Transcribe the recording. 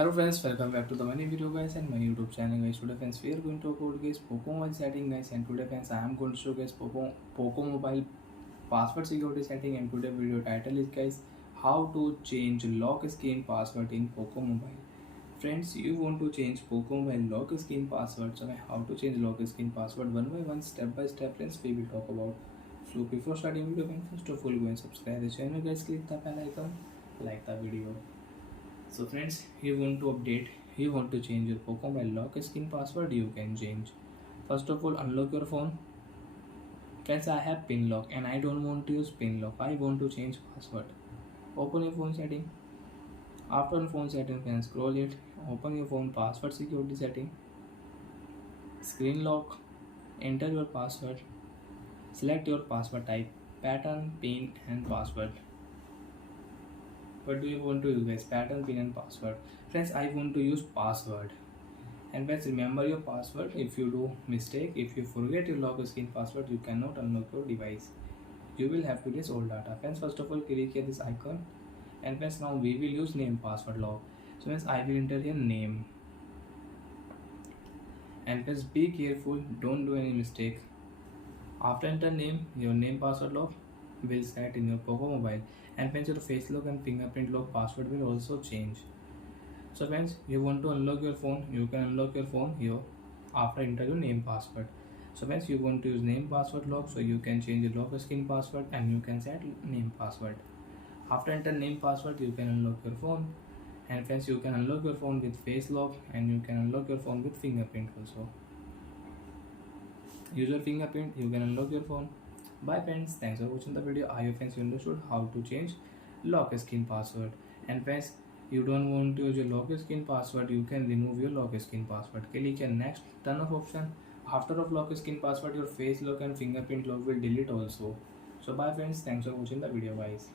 Hello friends, welcome back to the many video guys and my YouTube channel guys. Today friends we are going to talk about guys Poco mobile setting guys, and today friends I am going to show guys Poco mobile password security setting, and today video title is guys how to change lock screen password in Poco mobile. Friends, you want to change Poco mobile lock screen password, so how to change lock screen password one by one, step by step friends we will talk about. So before starting video friends, first of all go and subscribe the channel guys, click the bell icon, like the video. So friends, you want to change your Poco mobile lock screen password, you can change. First of all, unlock your phone. Friends, I have pin lock and I don't want to use pin lock. I want to change password. Open your phone setting. After phone setting, friends, scroll it. Open your phone password security setting. Screen lock. Enter your password. Select your password type, pattern, pin, and password. What do you want to use guys? Pattern, pin, and password. Friends, I want to use password. And friends, remember your password. If you do mistake, if you forget your lock screen password, you cannot unlock your device. You will have to erase all data. Friends, first of all, click here this icon. And friends, now we will use name password lock. So friends, I will enter here name. And friends, be careful. Don't do any mistake. After enter name, your name password lock will set in your Poco mobile, and friends, your face lock and fingerprint lock password will also change. So friends, you want to unlock your phone, you can unlock your phone here after enter your name password. So friends, you want to use name password lock, so you can change your lock screen password and you can set name password. After enter name password, you can unlock your phone, and friends, you can unlock your phone with face lock and you can unlock your phone with fingerprint also. Use your fingerprint, you can unlock your phone. Bye friends, thanks for watching the video. I hope friends you understood how to change lock screen password. And friends, you don't want to use your lock screen password, you can remove your lock screen password. Click on next, turn off option. After of lock screen password, your face lock and fingerprint lock will delete also. So bye friends, thanks for watching the video guys.